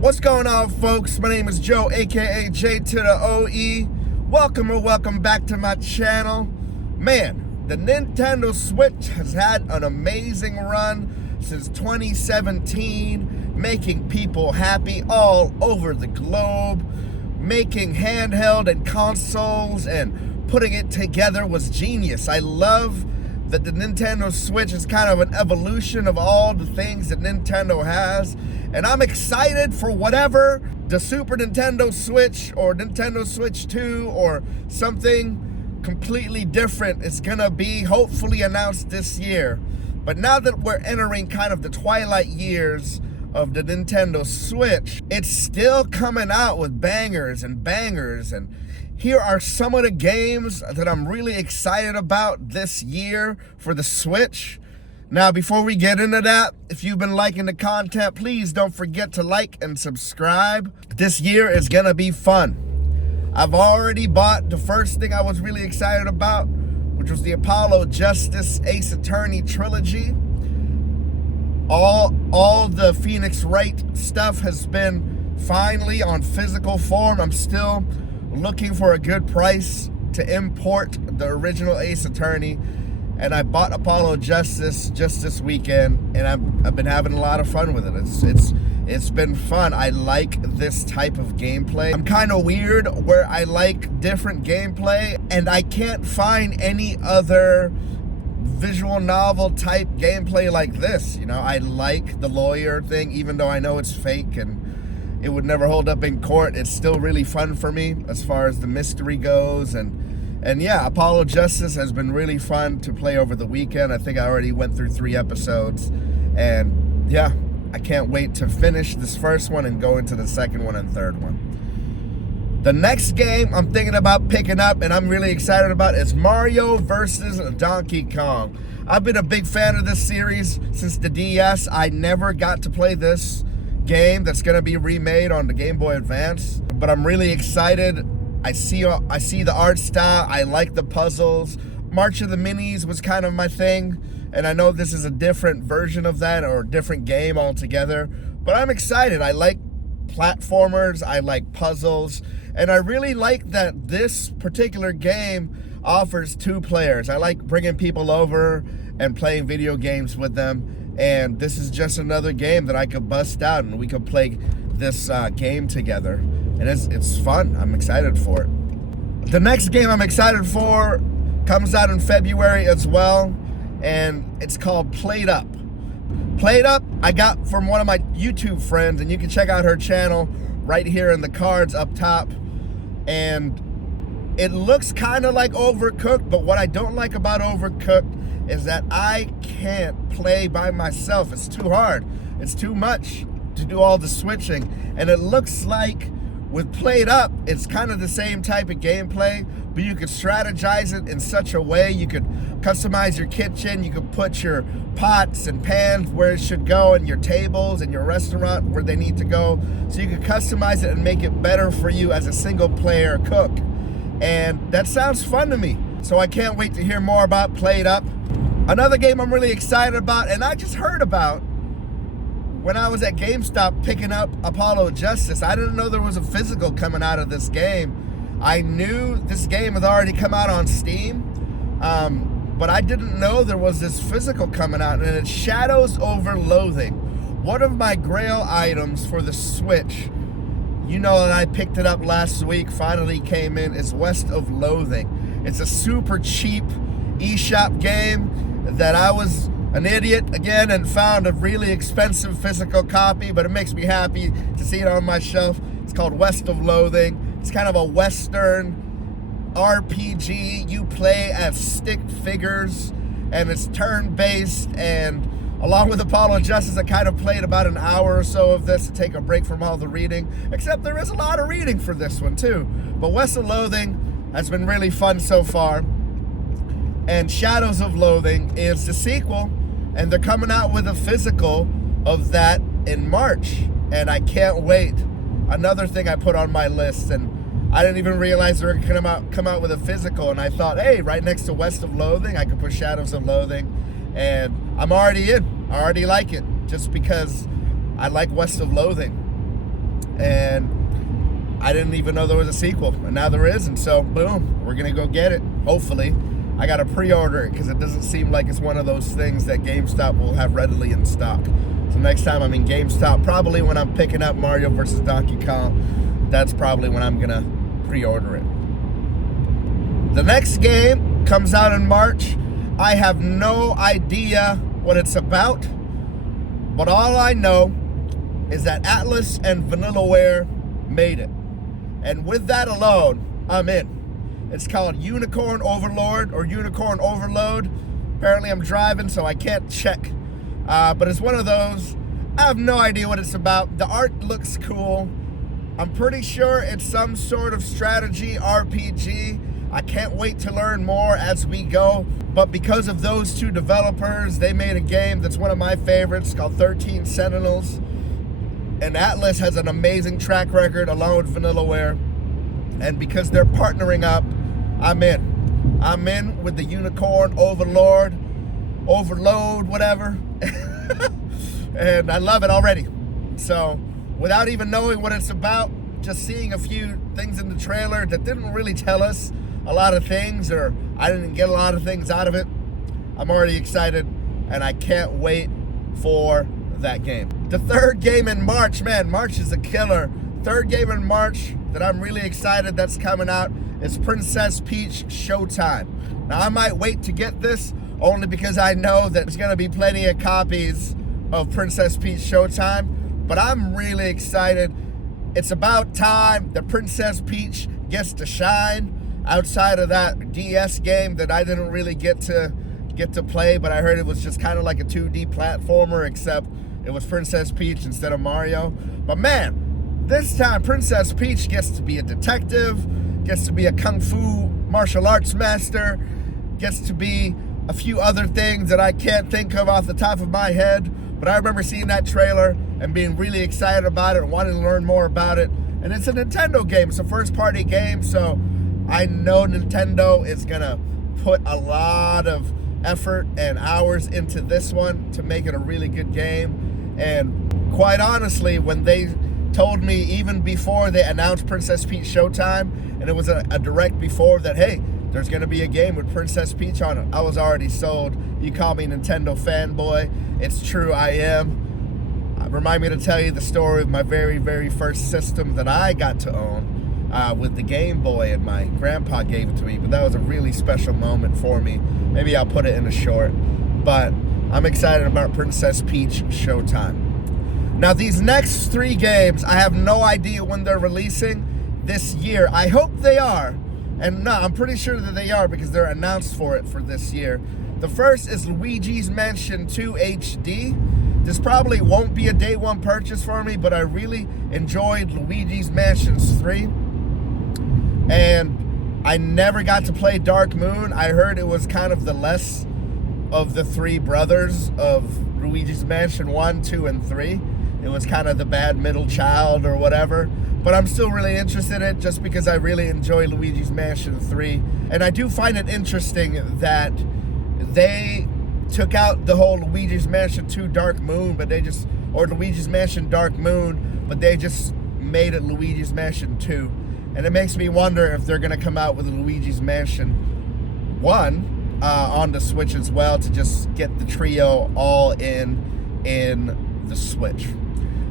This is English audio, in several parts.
What's going on, folks? My name is Joe, aka J to the OE. Welcome back to my channel. Man, the Nintendo Switch has had an amazing run since 2017, making people happy all over the globe. Making handheld and consoles and putting it together was genius. I love that the Nintendo Switch is kind of an evolution of all the things that Nintendo has. And I'm excited for whatever the Super Nintendo Switch or Nintendo Switch 2 or something completely different is gonna be hopefully announced this year. But now that we're entering kind of the twilight years of the Nintendo Switch, it's still coming out with bangers and bangers. And here are some of the games that I'm really excited about this year for the Switch. Now, before we get into that, if you've been liking the content, please don't forget to like and subscribe. This year is gonna be fun. I've already bought the first thing I was really excited about, which was the Apollo Justice Ace Attorney trilogy. All the Phoenix Wright stuff has been finally on physical form. I'm still looking for a good price to import the original Ace Attorney. And I bought Apollo Justice just this weekend, and I've been having a lot of fun with it. It's been fun. I like this type of gameplay. I'm kind of weird where I like different gameplay, and I can't find any other visual novel type gameplay like this. You know, I like the lawyer thing, even though I know it's fake and it would never hold up in court. It's still really fun for me as far as the mystery goes. And yeah, Apollo Justice has been really fun to play over the weekend. I think I already went through 3 episodes. And yeah, I can't wait to finish this first one and go into the second one and third one. The next game I'm thinking about picking up and I'm really excited about is Mario vs. Donkey Kong. I've been a big fan of this series since the DS. I never got to play this game that's going to be remade on the Game Boy Advance, but I'm really excited. I see the art style. I like the puzzles. March of the Minis was kind of my thing, and I know this is a different version of that or a different game altogether, but I'm excited. I like platformers, I like puzzles, and I really like that this particular game offers 2 players. I like bringing people over and playing video games with them, and this is just another game that I could bust out and we could play this game together. And it's fun. I'm excited for it. The next game I'm excited for comes out in February as well, and it's called Played Up. Played Up I got from one of my YouTube friends, and you can check out her channel right here in the cards up top. And it looks kind of like Overcooked, but what I don't like about Overcooked is that I can't play by myself. It's too hard. It's too much to do all the switching. And it looks like with Played Up, it's kind of the same type of gameplay, but you could strategize it in such a way. You could customize your kitchen, you could put your pots and pans where it should go, and your tables and your restaurant where they need to go. So you could customize it and make it better for you as a single player cook. And that sounds fun to me. So I can't wait to hear more about Played Up. Another game I'm really excited about, and I just heard about when I was at GameStop picking up Apollo Justice. I didn't know there was a physical coming out of this game. I knew this game had already come out on Steam, but I didn't know there was this physical coming out, and it's Shadows Over Loathing. One of my grail items for the Switch, you know that I picked it up last week, finally came in, is West of Loathing. It's a super cheap eShop game that I was an idiot again and found a really expensive physical copy, but it makes me happy to see it on my shelf. It's called West of Loathing. It's kind of a Western RPG. You play as stick figures, and it's turn-based, and along with Apollo Justice, I kind of played about an hour or so of this to take a break from all the reading, except there is a lot of reading for this one too. But West of Loathing has been really fun so far. And Shadows of Loathing is the sequel, and they're coming out with a physical of that in March, and I can't wait. Another thing I put on my list, and I didn't even realize they were gonna come out with a physical, and I thought, hey, right next to West of Loathing, I could put Shadows of Loathing, and I'm already in. I already like it, just because I like West of Loathing. and I didn't even know there was a sequel, and now there is, and so boom, we're gonna go get it. Hopefully, I gotta pre-order it because it doesn't seem like it's one of those things that GameStop will have readily in stock. So next time I'm in GameStop, probably when I'm picking up Mario vs. Donkey Kong, that's probably when I'm gonna pre-order it. The next game comes out in March. I have no idea what it's about, but all I know is that Atlas and Vanillaware made it. And with that alone, I'm in. It's called Unicorn Overlord or Unicorn Overload. Apparently I'm driving, so I can't check. But it's one of those. I have no idea what it's about. The art looks cool. I'm pretty sure it's some sort of strategy RPG. I can't wait to learn more as we go. But because of those two developers, they made a game that's one of my favorites called 13 Sentinels. And Atlas has an amazing track record along with Vanillaware. And because they're partnering up, I'm in. I'm in with the Unicorn Overlord, Overload, whatever. And I love it already. So without even knowing what it's about, just seeing a few things in the trailer that didn't really tell us a lot of things, or I didn't get a lot of things out of it, I'm already excited, and I can't wait for that game. The third game in March, man, March is a killer. Third game in March that I'm really excited that's coming out is Princess Peach Showtime. Now I might wait to get this only because I know that there's gonna be plenty of copies of Princess Peach Showtime, but I'm really excited. It's about time that Princess Peach gets to shine outside of that DS game that I didn't really get to play, but I heard it was just kind of like a 2D platformer, except it was Princess Peach instead of Mario. But man, this time Princess Peach gets to be a detective, gets to be a kung fu martial arts master, gets to be a few other things that I can't think of off the top of my head. But I remember seeing that trailer and being really excited about it and wanting to learn more about it. And it's a Nintendo game. It's a first-party game, so I know Nintendo is gonna put a lot of effort and hours into this one to make it a really good game. And quite honestly, when they told me even before they announced Princess Peach Showtime, and it was a direct before that, hey, there's gonna be a game with Princess Peach on it, I was already sold. You call me Nintendo fanboy. It's true, I am. Remind me to tell you the story of my very, very first system that I got to own with the Game Boy, and my grandpa gave it to me, but that was a really special moment for me. Maybe I'll put it in a short, but I'm excited about Princess Peach Showtime. Now these next three games, I have no idea when they're releasing this year. I hope they are, and no, I'm pretty sure that they are because they're announced for it for this year. The first is Luigi's Mansion 2 HD. This probably won't be a day one purchase for me, but I really enjoyed Luigi's Mansion 3. And I never got to play Dark Moon. I heard it was kind of the less of the three brothers of Luigi's Mansion 1, 2, and 3. It was kind of the bad middle child or whatever. But I'm still really interested in it just because I really enjoy Luigi's Mansion 3. And I do find it interesting that they took out the whole Luigi's Mansion 2 Dark Moon, but they just, or Luigi's Mansion Dark Moon, but they just made it Luigi's Mansion 2. And it makes me wonder if they're going to come out with a Luigi's Mansion 1 on the Switch as well, to just get the trio all in the Switch.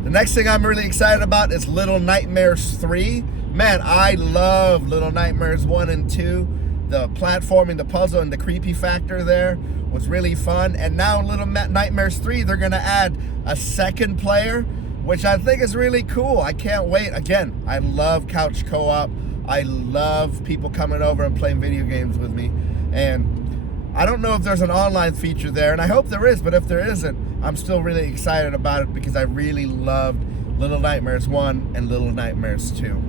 The next thing I'm really excited about is Little Nightmares 3. Man, I love Little Nightmares 1 and 2. The platforming, the puzzle, and the creepy factor there was really fun. And now Little Nightmares 3, they're going to add a second player, which I think is really cool. I can't wait. Again, I love couch co-op. I love people coming over and playing video games with me. And I don't know if there's an online feature there, and I hope there is, but if there isn't, I'm still really excited about it because I really loved Little Nightmares 1 and Little Nightmares 2.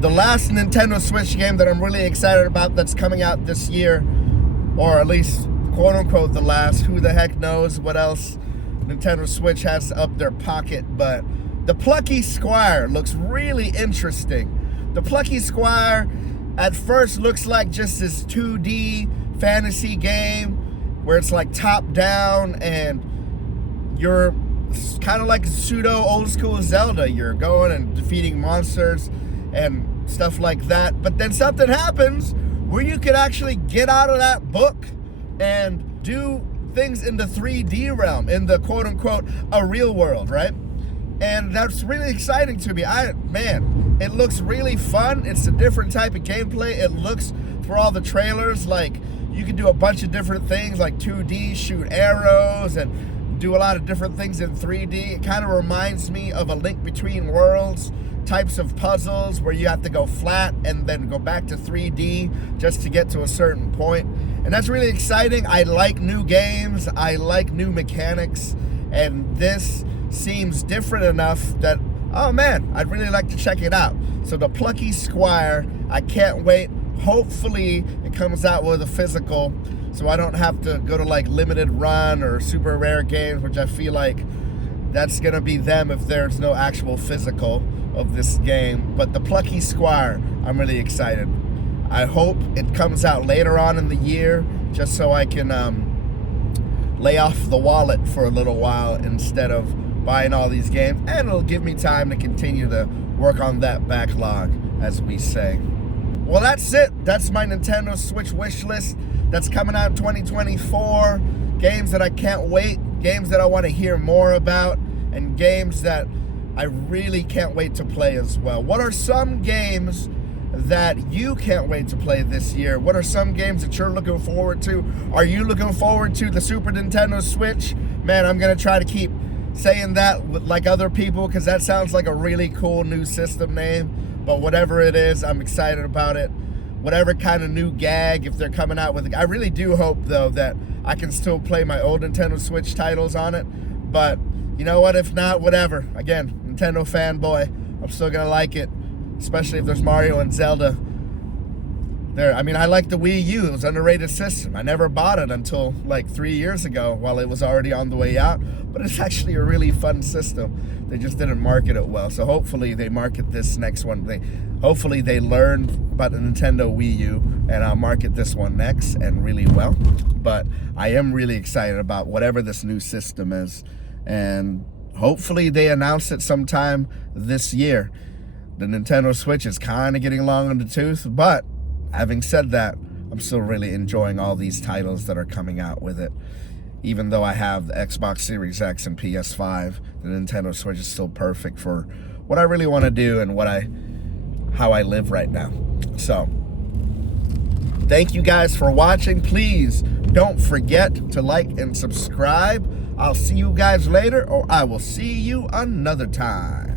The last Nintendo Switch game that I'm really excited about that's coming out this year, or at least quote-unquote the last, who the heck knows what else Nintendo Switch has up their pocket, but the Plucky Squire looks really interesting. The Plucky Squire at first looks like just this 2D fantasy game where it's like top down and you're it's kind of like pseudo old school Zelda. You're going and defeating monsters and stuff like that. But then something happens where you could actually get out of that book and do things in the 3D realm, in the quote unquote a real world, right? And that's really exciting to me. Man, it looks really fun. It's a different type of gameplay. It looks, for all the trailers, like you can do a bunch of different things, like 2D, shoot arrows, and do a lot of different things in 3D. It kind of reminds me of a Link Between Worlds types of puzzles where you have to go flat and then go back to 3D just to get to a certain point. And that's really exciting. I like new games. I like new mechanics. And this seems different enough that, oh man, I'd really like to check it out. So the Plucky Squire, I can't wait. Hopefully it comes out with a physical, so I don't have to go to like limited run or super rare games, which I feel like that's gonna be them if there's no actual physical of this game. But the Plucky Squire, I'm really excited. I hope it comes out later on in the year, just so I can lay off the wallet for a little while instead of buying all these games, and it'll give me time to continue to work on that backlog, as we say. Well, that's it. That's my Nintendo Switch wish list that's coming out in 2024. Games that I can't wait, games that I want to hear more about, and games that I really can't wait to play as well. What are some games that you can't wait to play this year? What are some games that you're looking forward to? Are you looking forward to the Super Nintendo Switch? Man, I'm going to try to keep saying that like other people, because that sounds like a really cool new system name. But whatever it is, I'm excited about it. Whatever kind of new gag, if they're coming out with it. I really do hope, though, that I can still play my old Nintendo Switch titles on it. But you know what? If not, whatever. Again, Nintendo fanboy. I'm still going to like it, especially if there's Mario and Zelda. I mean, I like the Wii U. It was an underrated system. I never bought it until like 3 years ago while it was already on the way out. But it's actually a really fun system. They just didn't market it well. So hopefully they market this next one. Hopefully they learned about the Nintendo Wii U and I'll market this one next and really well. But I am really excited about whatever this new system is. And hopefully they announce it sometime this year. The Nintendo Switch is kind of getting long in the tooth, but having said that, I'm still really enjoying all these titles that are coming out with it. Even though I have the Xbox Series X and PS5, the Nintendo Switch is still perfect for what I really want to do and how I live right now. So, thank you guys for watching. Please don't forget to like and subscribe. I'll see you guys later, or I will see you another time.